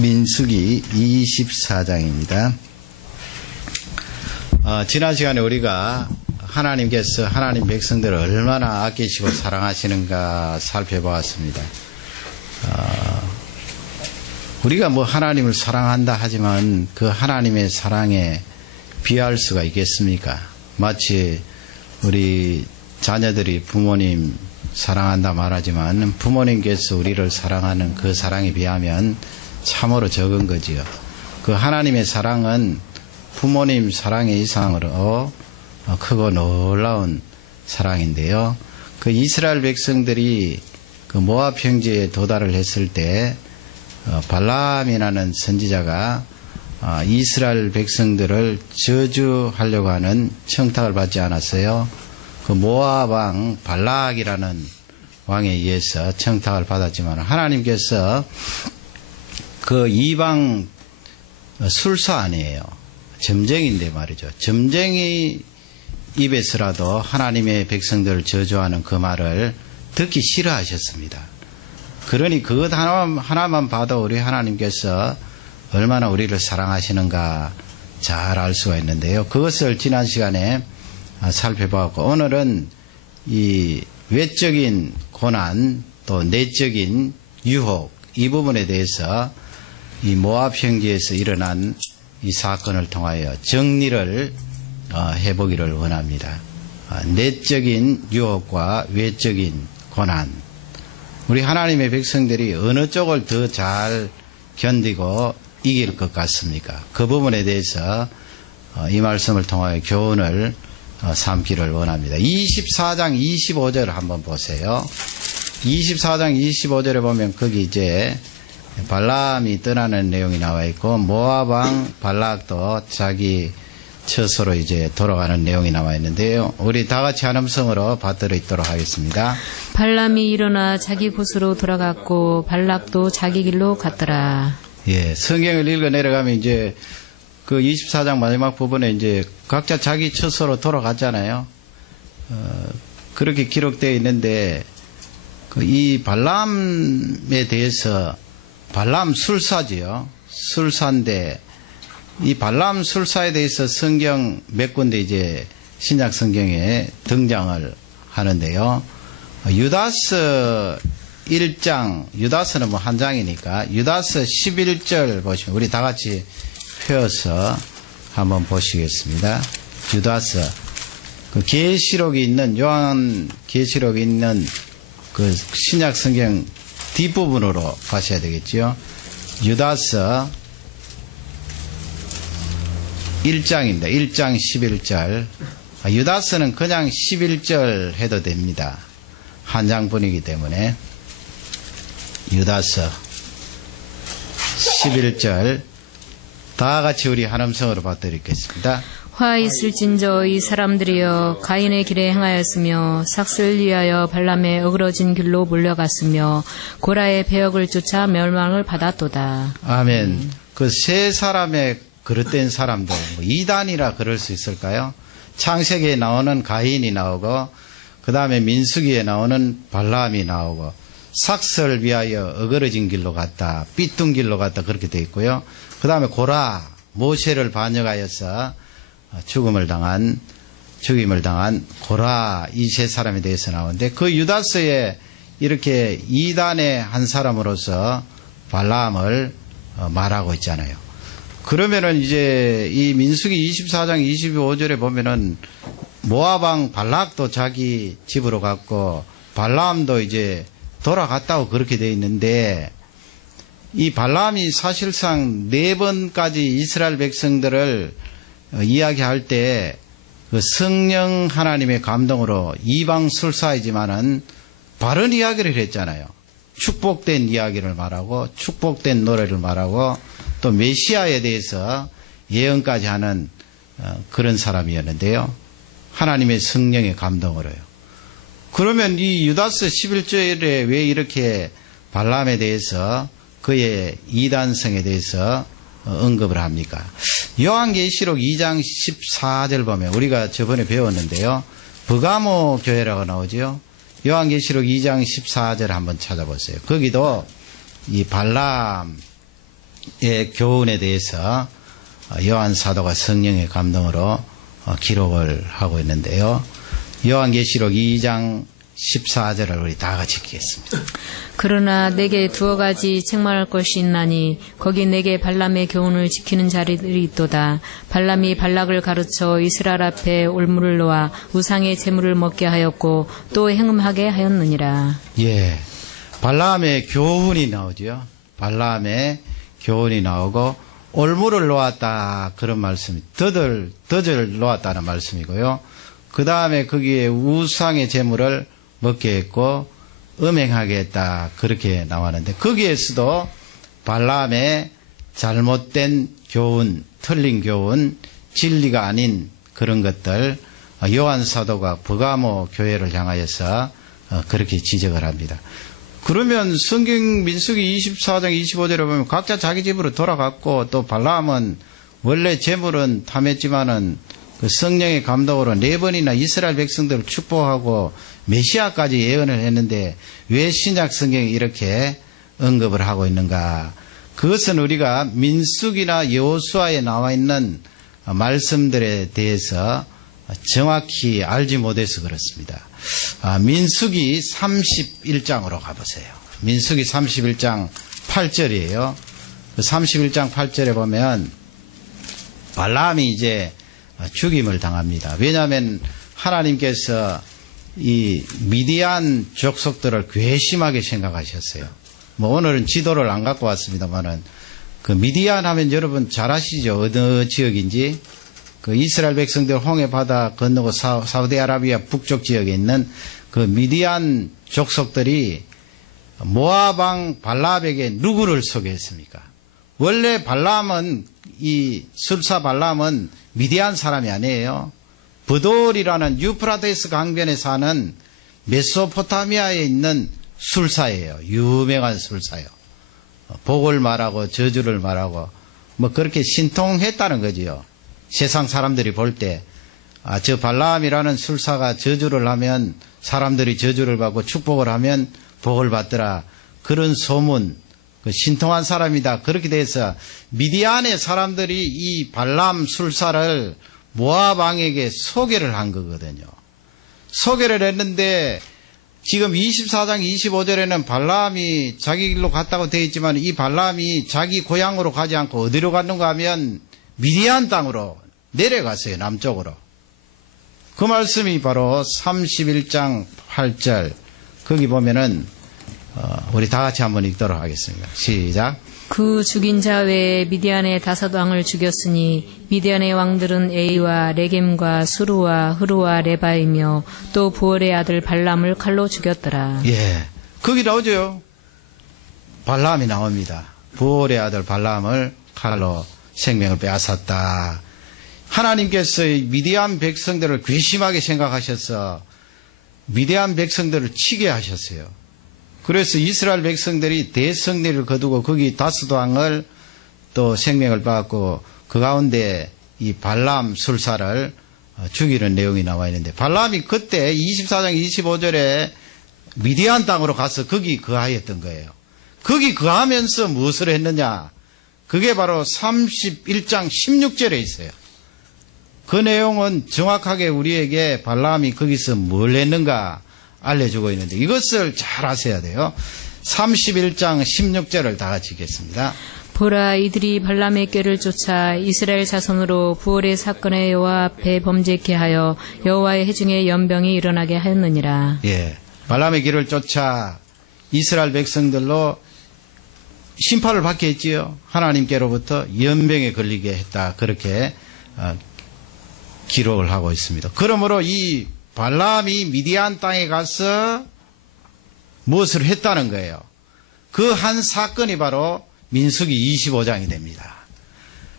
민수기 24장입니다. 지난 시간에 우리가 하나님께서 하나님 백성들을 얼마나 아끼시고 사랑하시는가 살펴보았습니다. 우리가 하나님을 사랑한다 하지만 그 하나님의 사랑에 비할 수가 있겠습니까? 마치 우리 자녀들이 부모님 사랑한다 말하지만 부모님께서 우리를 사랑하는 그 사랑에 비하면 참으로 적은 거지요. 그 하나님의 사랑은 부모님 사랑의 이상으로 크고 놀라운 사랑인데요. 그 이스라엘 백성들이 그 모압 평지에 도달을 했을 때 발람이라는 선지자가 이스라엘 백성들을 저주하려고 하는 청탁을 받지 않았어요. 그 모압 왕 발락이라는 왕에 의해서 청탁을 받았지만 하나님께서 그 이방 술사 아니에요. 점쟁인데 말이죠. 점쟁이 입에서라도 하나님의 백성들을 저주하는 그 말을 듣기 싫어하셨습니다. 그러니 그것 하나만 봐도 우리 하나님께서 얼마나 우리를 사랑하시는가 잘 알 수가 있는데요. 그것을 지난 시간에 살펴보았고 오늘은 이 외적인 고난 또 내적인 유혹 이 부분에 대해서 이 모압 평지에서 일어난 이 사건을 통하여 정리를 해보기를 원합니다. 내적인 유혹과 외적인 고난 우리 하나님의 백성들이 어느 쪽을 더 잘 견디고 이길 것 같습니까? 그 부분에 대해서 이 말씀을 통하여 교훈을 삼기를 원합니다. 24장 25절 한번 보세요. 24장 25절에 보면 거기 이제 발람이 떠나는 내용이 나와 있고 모압 왕 발락도 자기 처소로 이제 돌아가는 내용이 나와 있는데요. 우리 다 같이 한 음성으로 받들어 있도록 하겠습니다. 발람이 일어나 자기 곳으로 돌아갔고 발락도 자기 길로 갔더라. 예, 성경을 읽어 내려가면 이제 그 24장 마지막 부분에 이제 각자 자기 처소로 돌아갔잖아요. 그렇게 기록되어 있는데 이 발람에 대해서 발람 술사지요. 술사인데 이 발람 술사에 대해서 성경 몇 군데 이제 신약 성경에 등장을 하는데요. 유다서 1장, 유다서는 한 장이니까 유다서 11절 보시면 우리 다 같이 펴서 한번 보시겠습니다. 유다서 그 계시록이 있는 요한 계시록이 있는 그 신약 성경 뒷부분으로 가셔야 되겠죠. 유다서 1장입니다. 1장 11절. 유다서는 그냥 11절 해도 됩니다. 한 장뿐이기 때문에. 유다서 11절. 다 같이 우리 한 음성으로 받들겠습니다. 화 있을진저 이 사람들이여 가인의 길에 행하였으며 삭슬 위하여 발람의 어그러진 길로 몰려갔으며 고라의 배역을 쫓아 멸망을 받았도다. 아멘. 그 세 사람의 그릇된 사람들 이단이라 그럴 수 있을까요? 창세기에 나오는 가인이 나오고 그 다음에 민수기에 나오는 발람이 나오고 삭슬 위하여 어그러진 길로 갔다 삐뚤 길로 갔다 그렇게 되어 있고요. 그 다음에 고라 모세를 반역하여서 죽임을 당한 고라 이 세 사람에 대해서 나오는데 그 유다서에 이렇게 이단의 한 사람으로서 발람을 말하고 있잖아요. 그러면은 이제 이 민수기 24장 25절에 보면은 모압 왕 발락도 자기 집으로 갔고 발람도 이제 돌아갔다고 그렇게 돼 있는데 이 발람이 사실상 4번까지 이스라엘 백성들을 이야기할 때 그 성령 하나님의 감동으로 이방 술사이지만은 바른 이야기를 했잖아요. 축복된 이야기를 말하고 축복된 노래를 말하고 또 메시아에 대해서 예언까지 하는 그런 사람이었는데요. 하나님의 성령의 감동으로요. 그러면 이 유다서 11절에 왜 이렇게 발람에 대해서 그의 이단성에 대해서 언급을 합니까? 요한계시록 2장 14절 보면 우리가 저번에 배웠는데요. 버가모 교회라고 나오죠. 요한계시록 2장 14절 한번 찾아보세요. 거기도 이 발람 교훈에 대해서 요한 사도가 성령의 감동으로 기록을 하고 있는데요. 요한계시록 2장 14절을 우리 다 같이 읽겠습니다. 그러나 내게 두어 가지 책망할 것이 있나니 거기 내게 발람의 교훈을 지키는 자들이 있도다. 발람이 발락을 가르쳐 이스라엘 앞에 올무를 놓아 우상의 제물을 먹게 하였고 또 행음하게 하였느니라. 예, 발람의 교훈이 나오죠. 발람의 교훈이 나오고 올무를 놓았다 그런 말씀이 덫을 놓았다는 말씀이고요. 그 다음에 거기에 우상의 제물을 먹게 했고 음행하게 했다 그렇게 나왔는데 거기에서도 발람의 잘못된 교훈, 틀린 교훈, 진리가 아닌 그런 것들 요한 사도가 버가모 교회를 향하여서 그렇게 지적을 합니다. 그러면 성경 민수기 24장 25절에 보면 각자 자기 집으로 돌아갔고 또 발람은 원래 제물은 탐했지만은 그 성령의 감독으로 4번이나 이스라엘 백성들을 축복하고 메시아까지 예언을 했는데 왜 신약 성경이 이렇게 언급을 하고 있는가? 그것은 우리가 민수기나 여호수아에 나와 있는 말씀들에 대해서 정확히 알지 못해서 그렇습니다. 민수기 31장으로 가보세요. 민수기 31장 8절이에요. 31장 8절에 보면 발람이 이제 죽임을 당합니다. 왜냐하면 하나님께서 이 미디안 족속들을 괘씸하게 생각하셨어요. 뭐 오늘은 지도를 안 갖고 왔습니다만은 그 미디안 하면 여러분 잘 아시죠? 어느 지역인지? 그 이스라엘 백성들 홍해 바다 건너고 사우디아라비아 북쪽 지역에 있는 그 미디안 족속들이 모압 왕 발람에게 누구를 소개했습니까? 원래 발람은 이 술사 발람은 미디안 사람이 아니에요. 브돌이라는 유프라테스 강변에 사는 메소포타미아에 있는 술사예요. 유명한 술사요. 복을 말하고 저주를 말하고 뭐 그렇게 신통했다는 거지요. 세상 사람들이 볼 때 저 발람이라는 술사가 저주를 하면 사람들이 저주를 받고 축복을 하면 복을 받더라. 그런 소문, 신통한 사람이다. 그렇게 돼서 미디안의 사람들이 이 발람 술사를 모압 왕에게 소개를 한 거거든요. 소개를 했는데 지금 24장 25절에는 발람이 자기 길로 갔다고 되어 있지만 이 발람이 자기 고향으로 가지 않고 어디로 갔는가 하면 미디안 땅으로 내려갔어요. 남쪽으로. 그 말씀이 바로 31장 8절 거기 보면은 우리 다 같이 한번 읽도록 하겠습니다. 시작. 그 죽인 자 외에 미디안의 5왕을 죽였으니 미디안의 왕들은 에이와 레겜과 수루와 흐루와 레바이며 또 부월의 아들 발람을 칼로 죽였더라. 예, 거기 나오죠. 발람이 나옵니다. 부월의 아들 발람을 칼로 생명을 빼앗았다. 하나님께서 미디안 백성들을 괘씸하게 생각하셔서 미디안 백성들을 치게 하셨어요. 그래서 이스라엘 백성들이 대승리를 거두고 거기 다스도 왕을 또 생명을 빼앗고 그 가운데 이 발람 술사를 죽이는 내용이 나와 있는데 발람이 그때 24장 25절에 미디안 땅으로 가서 거기 거하였던 거예요. 거기 거하면서 무엇을 했느냐? 그게 바로 31장 16절에 있어요. 그 내용은 정확하게 우리에게 발람이 거기서 뭘 했는가 알려주고 있는데 이것을 잘 아셔야 돼요. 31장 16절을 다 같이 읽겠습니다. 보라, 이들이 발람의 꾀를 쫓아 이스라엘 자손으로 부월의 사건에 여호와 앞에 범죄케 하여 여호와의 회중에 연병이 일어나게 하였느니라. 예, 발람의 길을 쫓아 이스라엘 백성들로 심판을 받게 했지요. 하나님께로부터 연병에 걸리게 했다. 그렇게 기록을 하고 있습니다. 그러므로 이 발람이 미디안 땅에 가서 무엇을 했다는 거예요. 그 한 사건이 바로 민수기 25장이 됩니다.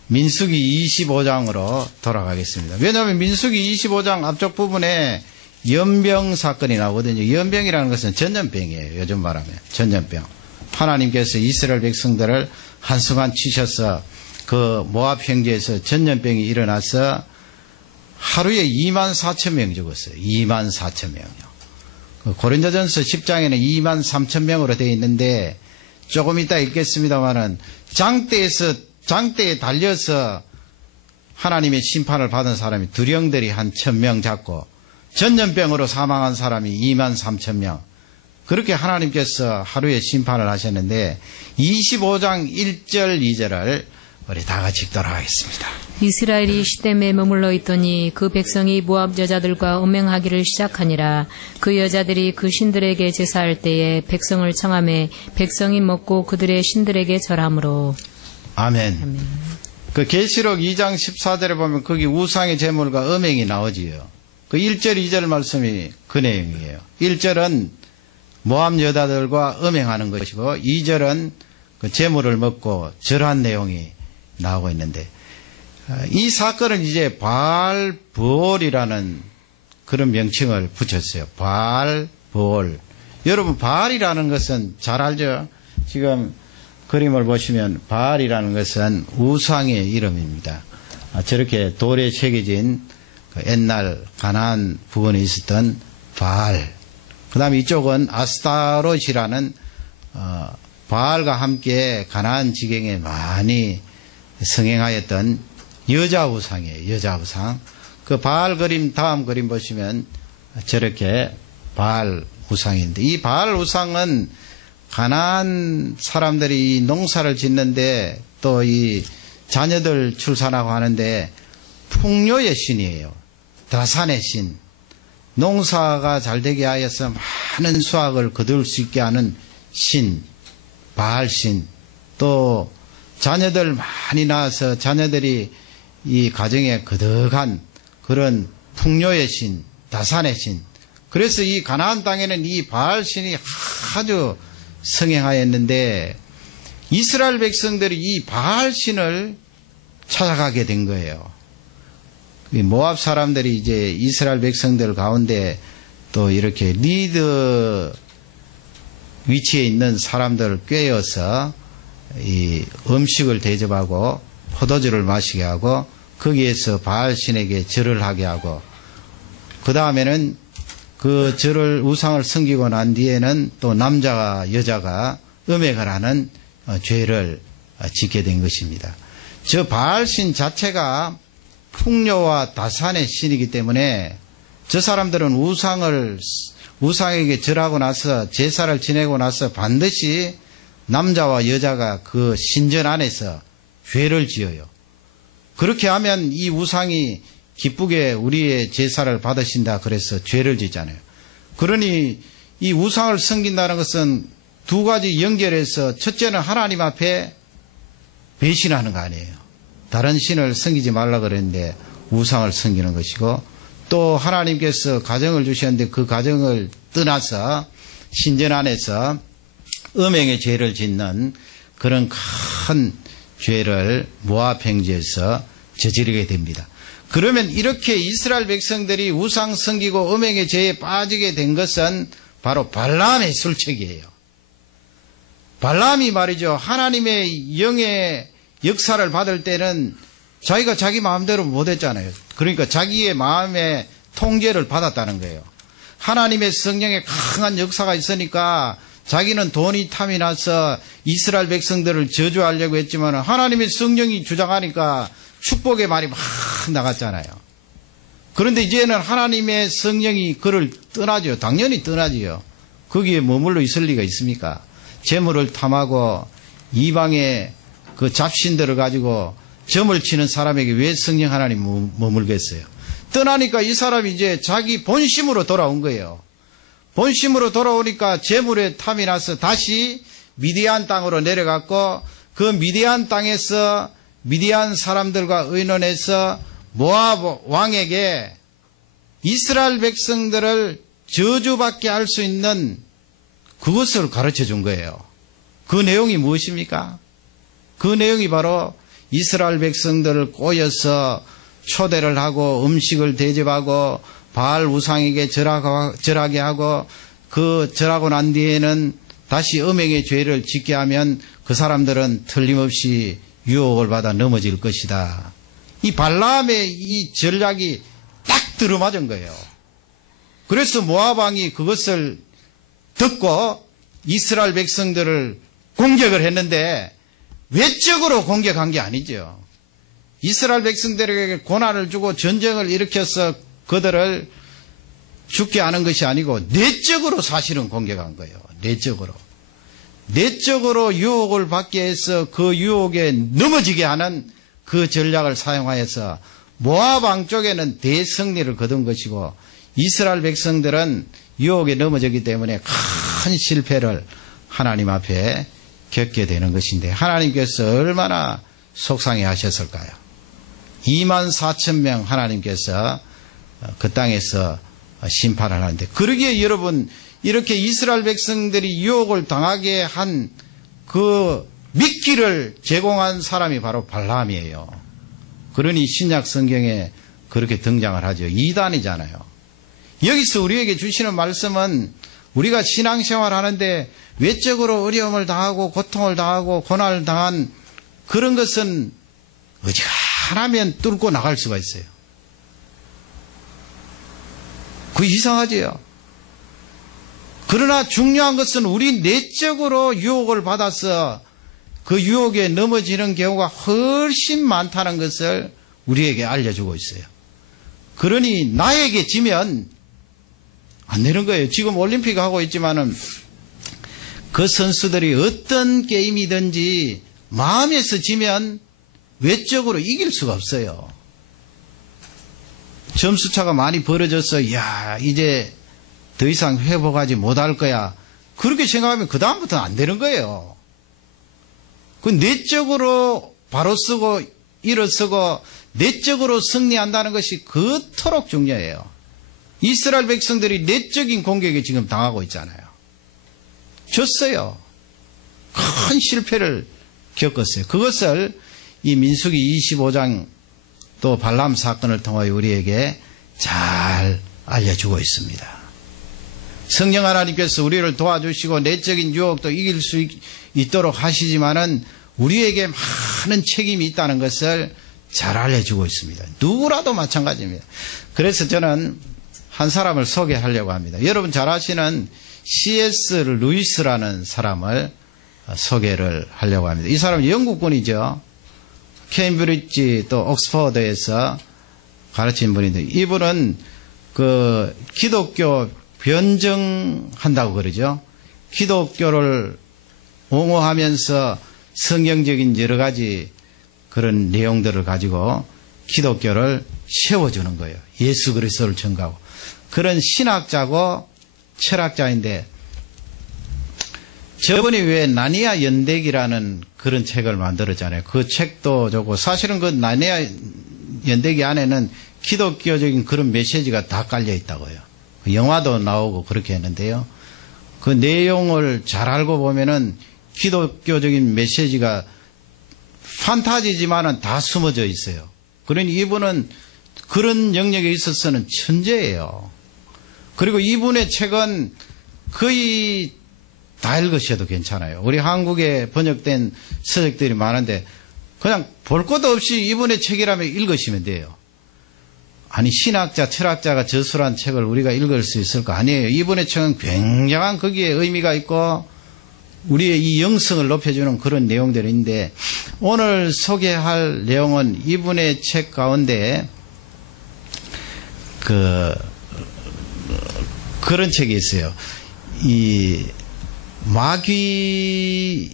민수기 25장으로 돌아가겠습니다. 왜냐하면 민수기 25장 앞쪽 부분에 연병 사건이 나오거든요. 연병이라는 것은 전염병이에요. 요즘 말하면 전염병. 하나님께서 이스라엘 백성들을 한순간 치셔서 그 모압 형제에서 전염병이 일어나서 하루에 2만 4천 명 죽었어요. 2만 4천 명이요. 고린도전서 10장에는 2만 3천 명으로 되어 있는데 조금 이따 읽겠습니다마는 장대에 달려서 하나님의 심판을 받은 사람이 두령들이 한 1000명 잡고 전염병으로 사망한 사람이 23,000명. 그렇게 하나님께서 하루에 심판을 하셨는데 25장 1절 2절을 우리 다 같이 읽도록 하겠습니다. 이스라엘이 시댐에 머물러 있더니 그 백성이 모압 여자들과 음행하기를 시작하니라. 그 여자들이 그 신들에게 제사할 때에 백성을 청하매 백성이 먹고 그들의 신들에게 절하므로. 아멘. 그 계시록 2장 14절에 보면 거기 우상의 제물과 음행이 나오지요. 그 1절 2절 말씀이 그 내용이에요. 1절은 모압 여자들과 음행하는 것이고 2절은 그 제물을 먹고 절한 내용이 나오고 있는데 이 사건은 이제 바알브올이라는 그런 명칭을 붙였어요. 바알브올. 여러분 바알이라는 것은 잘 알죠? 지금 그림을 보시면 바알이라는 것은 우상의 이름입니다. 저렇게 돌에 새겨진 그 옛날 가나안 부근에 있었던 바알. 그 다음에 이쪽은 아스타롯이라는 바알과 함께 가나안 지경에 많이 성행하였던 여자 우상이에요. 여자 우상. 그 바알 그림 다음 그림 보시면 저렇게 바알 우상인데 이 바알 우상은 가나안 사람들이 농사를 짓는데 또 이 자녀들 출산하고 하는데 풍요의 신이에요. 다산의 신. 농사가 잘 되게 하여서 많은 수확을 거둘 수 있게 하는 신, 바알신. 또 자녀들 많이 낳아서 자녀들이 이 가정에 거덕한 그런 풍요의 신, 다산의 신. 그래서 이 가나안 땅에는 이 바알신이 아주 성행하였는데 이스라엘 백성들이 이 바알신을 찾아가게 된 거예요. 모압 사람들이 이제 이스라엘 백성들 가운데 또 이렇게 리더 위치에 있는 사람들을 꿰어서 이 음식을 대접하고 포도주를 마시게 하고 거기에서 바알신에게 절을 하게 하고 그 다음에는 그 절을 우상을 섬기고 난 뒤에는 또 남자와 여자가 음행을 하는 죄를 짓게 된 것입니다. 저 바알신 자체가 풍요와 다산의 신이기 때문에 저 사람들은 우상에게 절하고 나서 제사를 지내고 나서 반드시 남자와 여자가 그 신전 안에서 죄를 지어요. 그렇게 하면 이 우상이 기쁘게 우리의 제사를 받으신다 그래서 죄를 짓잖아요. 그러니 이 우상을 섬긴다는 것은 두 가지 연결해서 첫째는 하나님 앞에 배신하는 거 아니에요. 다른 신을 섬기지 말라 그랬는데 우상을 섬기는 것이고 또 하나님께서 가정을 주셨는데 그 가정을 떠나서 신전 안에서 음행의 죄를 짓는 그런 큰 죄를 모압 행지에서 저지르게 됩니다. 그러면 이렇게 이스라엘 백성들이 우상 섬기고 음행의 죄에 빠지게 된 것은 바로 발람의 술책이에요. 발람이 말이죠. 하나님의 영의 역사를 받을 때는 자기가 자기 마음대로 못했잖아요. 그러니까 자기의 마음의 통제를 받았다는 거예요. 하나님의 성령의 강한 역사가 있으니까 자기는 돈이 탐이 나서 이스라엘 백성들을 저주하려고 했지만 하나님의 성령이 주장하니까 축복의 말이 막 나갔잖아요. 그런데 이제는 하나님의 성령이 그를 떠나죠. 당연히 떠나지요. 거기에 머물러 있을 리가 있습니까? 재물을 탐하고 이방의 그 잡신들을 가지고 점을 치는 사람에게 왜 성령 하나님 머물겠어요? 떠나니까 이 사람이 이제 자기 본심으로 돌아온 거예요. 본심으로 돌아오니까 재물에 탐이 나서 다시 미디안 땅으로 내려갔고 그 미디안 땅에서 미디안 사람들과 의논해서 모압 왕에게 이스라엘 백성들을 저주받게 할 수 있는 그것을 가르쳐 준 거예요. 그 내용이 무엇입니까? 그 내용이 바로 이스라엘 백성들을 꼬여서 초대를 하고 음식을 대접하고 바알 우상에게 절하게 하고 그 절하고 난 뒤에는 다시 음행의 죄를 짓게 하면 그 사람들은 틀림없이 유혹을 받아 넘어질 것이다. 이 발람의 이 전략이 딱 들어맞은 거예요. 그래서 모압 왕이 그것을 듣고 이스라엘 백성들을 공격을 했는데 외적으로 공격한 게 아니죠. 이스라엘 백성들에게 고난을 주고 전쟁을 일으켜서 그들을 죽게 하는 것이 아니고 내적으로 사실은 공격한 거예요. 내적으로 유혹을 받게 해서 그 유혹에 넘어지게 하는 그 전략을 사용하여서 모압 왕 쪽에는 대승리를 거둔 것이고 이스라엘 백성들은 유혹에 넘어졌기 때문에 큰 실패를 하나님 앞에 겪게 되는 것인데 하나님께서 얼마나 속상해 하셨을까요? 24,000명 하나님께서 그 땅에서 심판을 하는데 그러기에 여러분 이렇게 이스라엘 백성들이 유혹을 당하게 한 그 미끼를 제공한 사람이 바로 발람이에요. 그러니 신약 성경에 그렇게 등장을 하죠. 이단이잖아요. 여기서 우리에게 주시는 말씀은 우리가 신앙생활 하는데 외적으로 어려움을 당하고 고통을 당하고 고난을 당한 그런 것은 어지간하면 뚫고 나갈 수가 있어요. 그 이상하지요. 그러나 중요한 것은 우리 내적으로 유혹을 받아서 그 유혹에 넘어지는 경우가 훨씬 많다는 것을 우리에게 알려주고 있어요. 그러니 나에게 지면 안 되는 거예요. 지금 올림픽 하고 있지만은 그 선수들이 어떤 게임이든지 마음에서 지면 외적으로 이길 수가 없어요. 점수차가 많이 벌어져서 야 이제 더 이상 회복하지 못할 거야. 그렇게 생각하면 그 다음부터는 안 되는 거예요. 그 내적으로 바로 쓰고 일어서고 내적으로 승리한다는 것이 그토록 중요해요. 이스라엘 백성들이 내적인 공격에 지금 당하고 있잖아요. 졌어요. 큰 실패를 겪었어요. 그것을 이 민수기 25장 또 발람 사건을 통하여 우리에게 잘 알려주고 있습니다. 성령 하나님께서 우리를 도와주시고 내적인 유혹도 이길 수 있도록 하시지만은 우리에게 많은 책임이 있다는 것을 잘 알려주고 있습니다. 누구라도 마찬가지입니다. 그래서 저는 한 사람을 소개하려고 합니다. 여러분 잘 아시는 C.S. 루이스라는 사람을 소개를 하려고 합니다. 이 사람은 영국군이죠. 케임브리지 또 옥스퍼드에서 가르친 분인데 이분은 그 기독교 변증한다고 그러죠. 기독교를 옹호하면서 성경적인 여러 가지 그런 내용들을 가지고 기독교를 세워주는 거예요. 예수 그리스도를 전가하고. 그런 신학자고 철학자인데 저분이 왜 나니아 연대기라는 그런 책을 만들었잖아요. 그 책도 좋고 사실은 그 나니아 연대기 안에는 기독교적인 그런 메시지가 다 깔려 있다고요. 영화도 나오고 그렇게 했는데요. 그 내용을 잘 알고 보면은 기독교적인 메시지가 판타지지만은 다 숨어져 있어요. 그러니 이분은 그런 영역에 있어서는 천재예요. 그리고 이분의 책은 거의 다 읽으셔도 괜찮아요. 우리 한국에 번역된 서적들이 많은데 그냥 볼 것도 없이 이분의 책이라면 읽으시면 돼요. 아니 신학자, 철학자가 저술한 책을 우리가 읽을 수 있을까? 아니에요. 이분의 책은 굉장한 거기에 의미가 있고 우리의 이 영성을 높여주는 그런 내용들이 있는데 오늘 소개할 내용은 이분의 책 가운데 그런 책이 있어요. 이 마귀를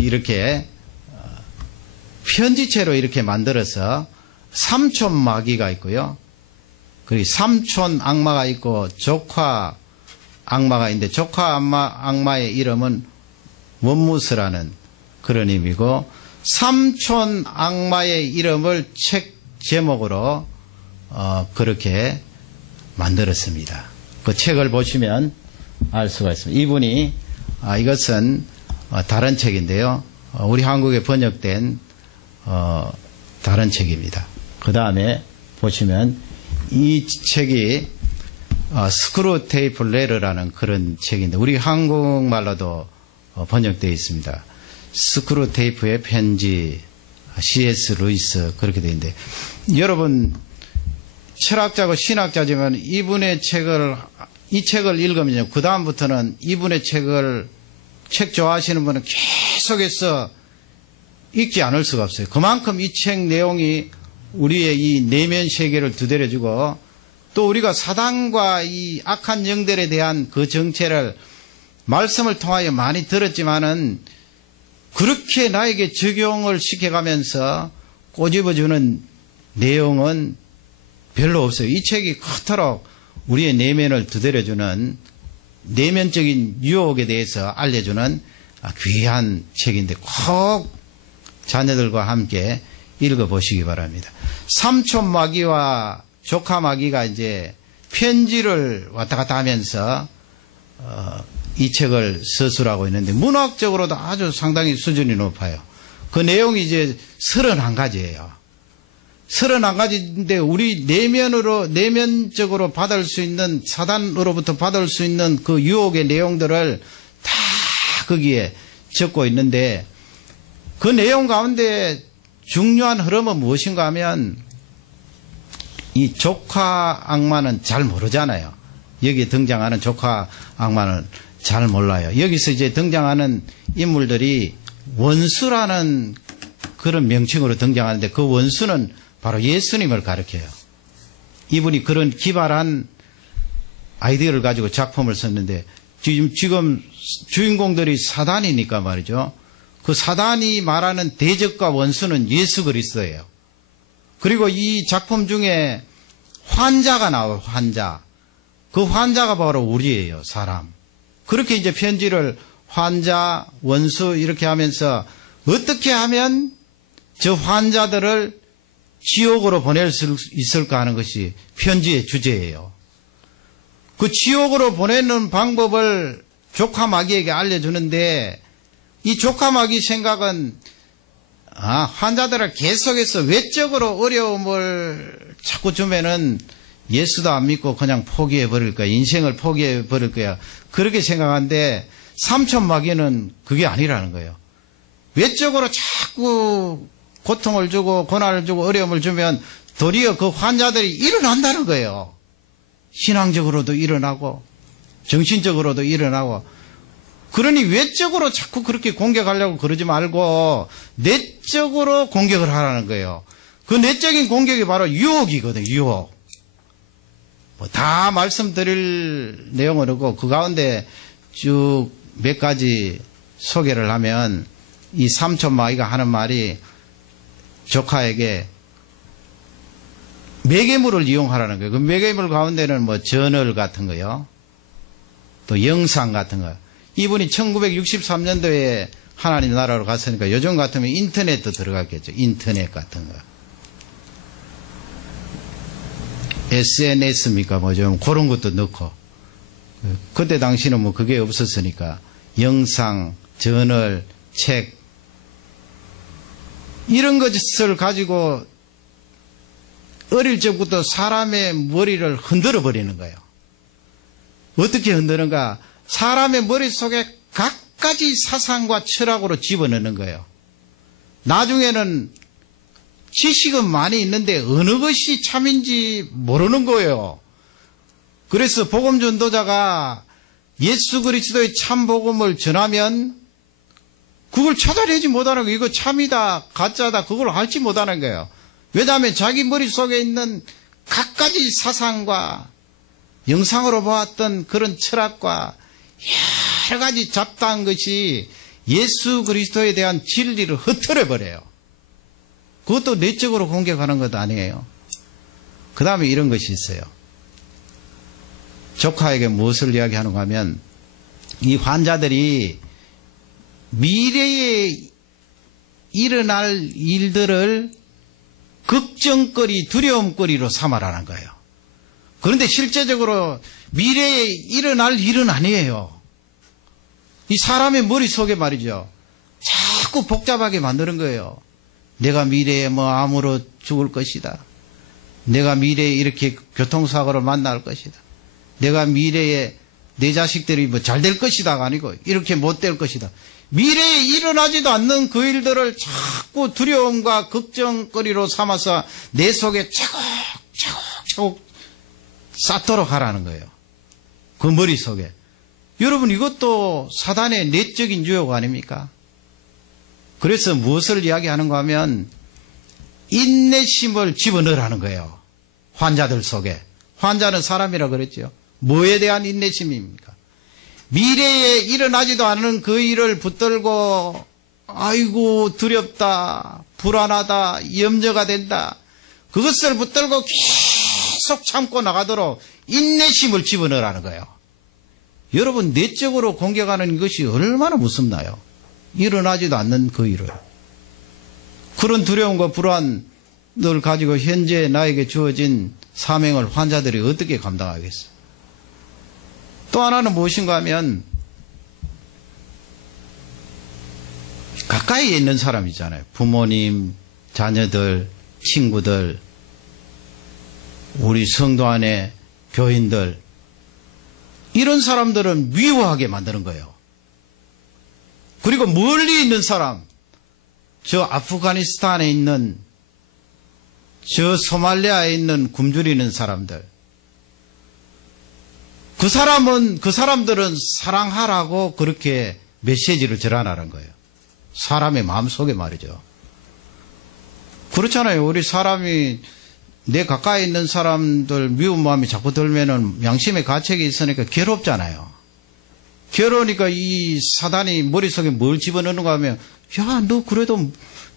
이렇게 편지체로 이렇게 만들어서 삼촌 마귀가 있고요. 그리고 삼촌 악마가 있고 조카 악마가 있는데 조카 악마의 이름은 원무스라는 그런 의미고 삼촌 악마의 이름을 책 제목으로 그렇게 만들었습니다. 그 책을 보시면 알 수가 있습니다. 이분이 이것은 다른 책인데요. 우리 한국에 번역된 다른 책입니다. 그 다음에 보시면 이 책이 스크루 테이프 레터라는 그런 책인데 우리 한국말로도 번역되어 있습니다. 스크루 테이프의 편지 C.S. 루이스 그렇게 되어 있는데 여러분 철학자고 신학자지만 이분의 이 책을 읽으면 그 다음부터는 이분의 책을 책 좋아하시는 분은 계속해서 읽지 않을 수가 없어요. 그만큼 이 책 내용이 우리의 이 내면 세계를 두드려주고 또 우리가 사단과 이 악한 영들에 대한 그 정체를 말씀을 통하여 많이 들었지만은 그렇게 나에게 적용을 시켜가면서 꼬집어주는 내용은 별로 없어요. 이 책이 그토록 우리의 내면을 두드려주는 내면적인 유혹에 대해서 알려주는 귀한 책인데 꼭 자녀들과 함께 읽어보시기 바랍니다. 삼촌 마귀와 조카 마귀가 이제 편지를 왔다 갔다 하면서 이 책을 서술하고 있는데 문학적으로도 아주 상당히 수준이 높아요. 그 내용이 이제 31가지예요. 31가지인데 우리 내면적으로 받을 수 있는 사단으로부터 받을 수 있는 그 유혹의 내용들을 다 거기에 적고 있는데 그 내용 가운데 중요한 흐름은 무엇인가 하면 이 조카 악마는 잘 모르잖아요. 여기에 등장하는 조카 악마는 잘 몰라요. 여기서 이제 등장하는 인물들이 원수라는 그런 명칭으로 등장하는데 그 원수는 바로 예수님을 가리켜요. 이분이 그런 기발한 아이디어를 가지고 작품을 썼는데 지금 주인공들이 사단이니까 말이죠. 그 사단이 말하는 대적과 원수는 예수 그리스도예요. 그리고 이 작품 중에 환자가 나와요. 환자. 그 환자가 바로 우리예요. 사람. 그렇게 이제 편지를 환자, 원수 이렇게 하면서 어떻게 하면 저 환자들을 지옥으로 보낼 수 있을까 하는 것이 편지의 주제예요. 그 지옥으로 보내는 방법을 조카 마귀에게 알려주는데 이 조카 마귀 생각은 환자들을 계속해서 외적으로 어려움을 자꾸 주면은 예수도 안 믿고 그냥 포기해 버릴 거야. 인생을 포기해 버릴 거야. 그렇게 생각하는데 삼촌 마귀는 그게 아니라는 거예요. 외적으로 자꾸 고통을 주고 고난을 주고 어려움을 주면 도리어 그 환자들이 일어난다는 거예요. 신앙적으로도 일어나고 정신적으로도 일어나고 그러니 외적으로 자꾸 그렇게 공격하려고 그러지 말고 내적으로 공격을 하라는 거예요. 그 내적인 공격이 바로 유혹이거든요. 유혹. 다 말씀드릴 내용은 없고 그 가운데 쭉 몇 가지 소개를 하면 이 삼촌 마귀가 하는 말이 조카에게 매개물을 이용하라는 거예요. 그 매개물 가운데는 뭐 저널 같은 거요. 또 영상 같은 거. 이분이 1963년도에 하나님 나라로 갔으니까 요즘 같으면 인터넷도 들어갔겠죠. 인터넷 같은 거. SNS입니까? 뭐 좀 그런 것도 넣고. 그때 당시는 뭐 그게 없었으니까 영상, 저널, 책 이런 것을 가지고 어릴 적부터 사람의 머리를 흔들어 버리는 거예요. 어떻게 흔드는가? 사람의 머릿속에 갖가지 사상과 철학으로 집어넣는 거예요. 나중에는 지식은 많이 있는데 어느 것이 참인지 모르는 거예요. 그래서 복음 전도자가 예수 그리스도의 참 복음을 전하면 그걸 찾아내지 못하는 거예요. 이거 참이다, 가짜다, 그걸 알지 못하는 거예요. 왜냐하면 자기 머릿속에 있는 갖가지 사상과 영상으로 보았던 그런 철학과 여러 가지 잡다한 것이 예수 그리스도에 대한 진리를 흩어져 버려요. 그것도 내적으로 공격하는 것도 아니에요. 그 다음에 이런 것이 있어요. 조카에게 무엇을 이야기하는가 하면 이 환자들이 미래에 일어날 일들을 걱정거리, 두려움거리로 삼아라는 거예요. 그런데 실제적으로 미래에 일어날 일은 아니에요. 이 사람의 머릿속에 말이죠. 자꾸 복잡하게 만드는 거예요. 내가 미래에 뭐 암으로 죽을 것이다. 내가 미래에 이렇게 교통사고를 만날 것이다. 내가 미래에 내 자식들이 뭐 잘 될 것이다가 아니고 이렇게 못 될 것이다. 미래에 일어나지도 않는 그 일들을 자꾸 두려움과 걱정거리로 삼아서 내 속에 차곡차곡 쌓도록 하라는 거예요. 그 머릿속에. 여러분, 이것도 사단의 내적인 유혹 아닙니까? 그래서 무엇을 이야기하는가 하면 인내심을 집어넣으라는 거예요. 환자들 속에. 환자는 사람이라 그랬죠. 뭐에 대한 인내심입니까? 미래에 일어나지도 않은 그 일을 붙들고 아이고 두렵다, 불안하다, 염려가 된다. 그것을 붙들고 계속 참고 나가도록 인내심을 집어넣으라는 거예요. 여러분, 내적으로 공격하는 것이 얼마나 무섭나요? 일어나지도 않는 그 일을. 그런 두려움과 불안을 가지고 현재 나에게 주어진 사명을 환자들이 어떻게 감당하겠어요? 또 하나는 무엇인가 하면 가까이에 있는 사람 있잖아요. 부모님, 자녀들, 친구들, 우리 성도 안에 교인들, 이런 사람들은 미워하게 만드는 거예요. 그리고 멀리 있는 사람, 저 아프가니스탄에 있는, 저 소말리아에 있는 굶주리는 사람들, 그 사람들은 사랑하라고 그렇게 메시지를 전하라는 거예요. 사람의 마음속에 말이죠. 그렇잖아요. 우리 사람이 내 가까이 있는 사람들 미운 마음이 자꾸 들면은 양심의 가책이 있으니까 괴롭잖아요. 괴로우니까 이 사단이 머릿속에 뭘 집어넣는가 하면, 야, 너 그래도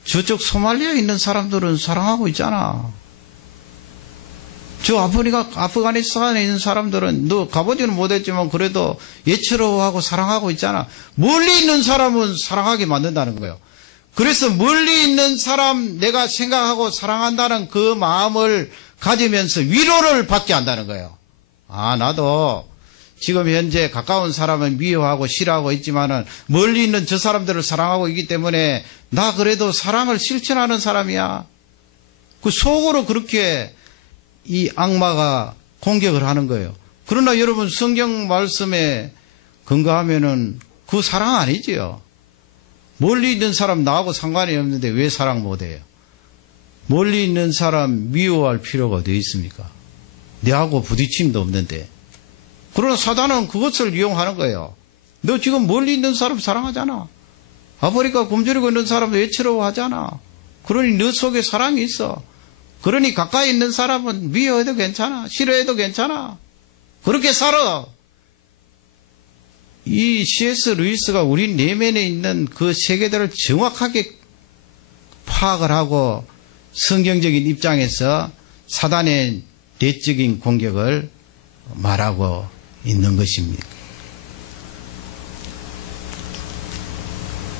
저쪽 소말리아에 있는 사람들은 사랑하고 있잖아. 저 아프가니스탄에 있는 사람들은 너 가보지는 못했지만 그래도 예처로하고 사랑하고 있잖아. 멀리 있는 사람은 사랑하게 만든다는 거예요. 그래서 멀리 있는 사람 내가 생각하고 사랑한다는 그 마음을 가지면서 위로를 받게 한다는 거예요. 아, 나도 지금 현재 가까운 사람을 미워하고 싫어하고 있지만은 멀리 있는 저 사람들을 사랑하고 있기 때문에 나 그래도 사랑을 실천하는 사람이야. 그 속으로 그렇게 이 악마가 공격을 하는 거예요. 그러나 여러분, 성경 말씀에 근거하면은 그 사랑 아니지요. 멀리 있는 사람 나하고 상관이 없는데 왜 사랑 못해요? 멀리 있는 사람 미워할 필요가 어디 있습니까? 내하고 부딪힘도 없는데. 그러나 사단은 그것을 이용하는 거예요. 너 지금 멀리 있는 사람 사랑하잖아. 아프리카 굶주리고 있는 사람도 애처로워하잖아. 그러니 너 속에 사랑이 있어. 그러니 가까이 있는 사람은 미워해도 괜찮아. 싫어해도 괜찮아. 그렇게 살아. 이 C.S. 루이스가 우리 내면에 있는 그 세계들을 정확하게 파악을 하고 성경적인 입장에서 사단의 내적인 공격을 말하고 있는 것입니다.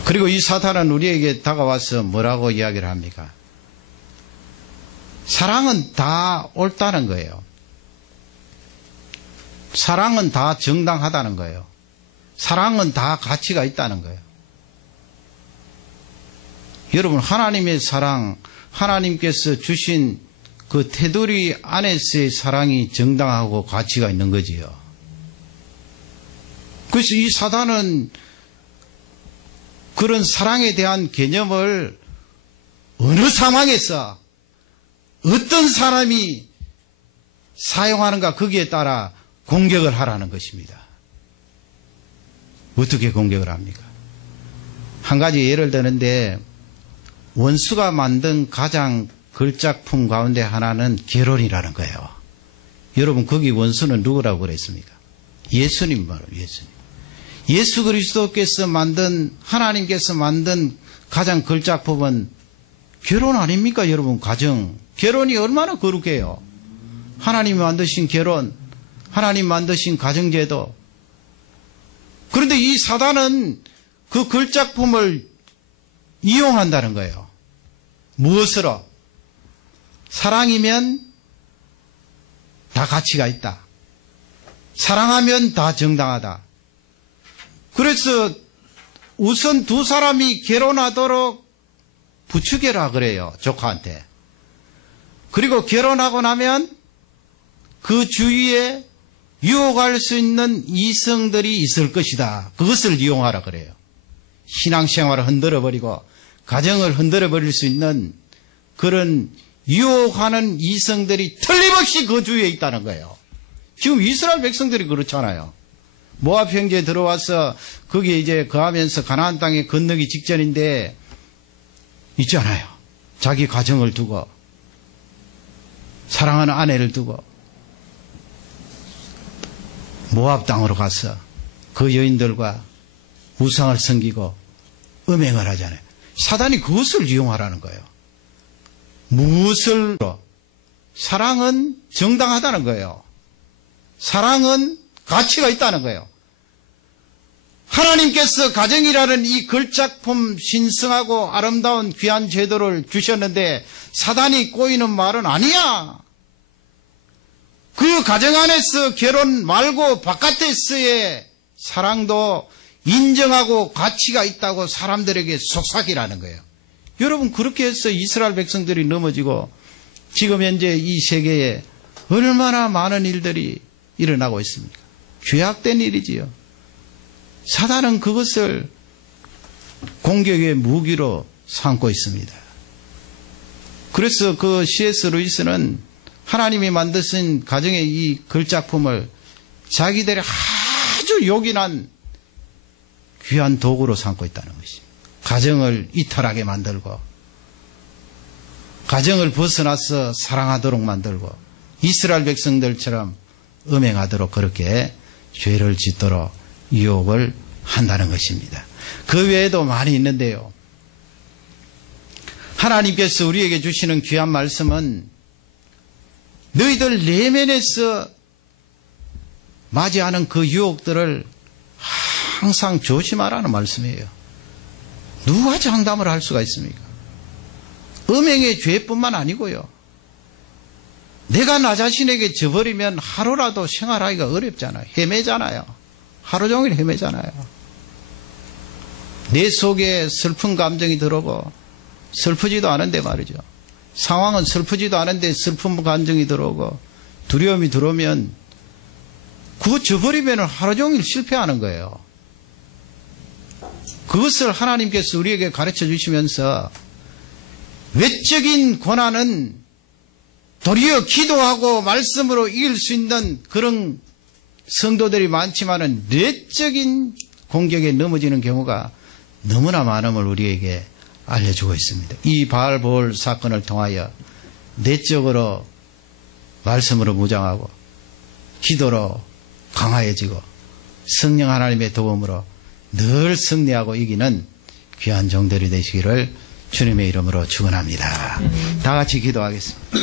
그리고 이 사탄은 우리에게 다가와서 뭐라고 이야기를 합니까? 사랑은 다 옳다는 거예요. 사랑은 다 정당하다는 거예요. 사랑은 다 가치가 있다는 거예요. 여러분, 하나님의 사랑, 하나님께서 주신 그 테두리 안에서의 사랑이 정당하고 가치가 있는 거지요. 그래서 이 사단은 그런 사랑에 대한 개념을 어느 상황에서 어떤 사람이 사용하는가 거기에 따라 공격을 하라는 것입니다. 어떻게 공격을 합니까? 한 가지 예를 드는데, 원수가 만든 가장 걸작품 가운데 하나는 결혼이라는 거예요. 여러분, 거기 원수는 누구라고 그랬습니까? 예수님 바로 예수님. 예수 그리스도께서 하나님께서 만든 가장 걸작품은 결혼 아닙니까? 여러분, 가정. 결혼이 얼마나 거룩해요. 하나님이 만드신 결혼, 하나님 만드신 가정제도. 그런데 이 사단은 그 걸작품을 이용한다는 거예요. 무엇으로? 사랑이면 다 가치가 있다. 사랑하면 다 정당하다. 그래서 우선 두 사람이 결혼하도록 부추겨라 그래요. 조카한테. 그리고 결혼하고 나면 그 주위에 유혹할 수 있는 이성들이 있을 것이다. 그것을 이용하라 그래요. 신앙생활을 흔들어버리고 가정을 흔들어버릴 수 있는 그런 유혹하는 이성들이 틀림없이 그 주위에 있다는 거예요. 지금 이스라엘 백성들이 그렇잖아요. 모압 형제에 들어와서 거기에 이제 거하면서 가나안 땅에 건너기 직전인데 있잖아요. 자기 가정을 두고 사랑하는 아내를 두고 모압 땅으로 가서 그 여인들과 우상을 섬기고 음행을 하잖아요. 사단이 그것을 이용하라는 거예요. 무엇을? 사랑은 정당하다는 거예요. 사랑은 가치가 있다는 거예요. 하나님께서 가정이라는 이 걸작품 신성하고 아름다운 귀한 제도를 주셨는데 사단이 꼬이는 말은 아니야. 그 가정 안에서 결혼 말고 바깥에서의 사랑도 인정하고 가치가 있다고 사람들에게 속삭이라는 거예요. 여러분, 그렇게 해서 이스라엘 백성들이 넘어지고 지금 현재 이 세계에 얼마나 많은 일들이 일어나고 있습니까? 죄악된 일이지요. 사단은 그것을 공격의 무기로 삼고 있습니다. 그래서 그 C.S. 루이스는 하나님이 만드신 가정의 이 걸작품을 자기들의 아주 요긴한 귀한 도구로 삼고 있다는 것입니다. 가정을 이탈하게 만들고 가정을 벗어나서 사랑하도록 만들고 이스라엘 백성들처럼 음행하도록 그렇게 죄를 짓도록 유혹을 한다는 것입니다. 그 외에도 많이 있는데요. 하나님께서 우리에게 주시는 귀한 말씀은 너희들 내면에서 맞이하는 그 유혹들을 항상 조심하라는 말씀이에요. 누가 장담을 할 수가 있습니까? 음행의 죄뿐만 아니고요. 내가 나 자신에게 져버리면 하루라도 생활하기가 어렵잖아요. 헤매잖아요. 하루 종일 헤매잖아요. 내 속에 슬픈 감정이 들어오고 슬프지도 않은데 말이죠. 상황은 슬프지도 않은데 슬픈 감정이 들어오고 두려움이 들어오면 그거 져버리면 하루 종일 실패하는 거예요. 그것을 하나님께서 우리에게 가르쳐 주시면서 외적인 고난은 도리어 기도하고 말씀으로 이길 수 있는 그런 성도들이 많지만은 내적인 공격에 넘어지는 경우가 너무나 많음을 우리에게 알려주고 있습니다. 이 바알볼 사건을 통하여 내적으로 말씀으로 무장하고 기도로 강화해지고 성령 하나님의 도움으로 늘 승리하고 이기는 귀한 종들이 되시기를 주님의 이름으로 축원합니다. 다 같이 기도하겠습니다.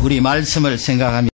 우리 말씀을 생각하며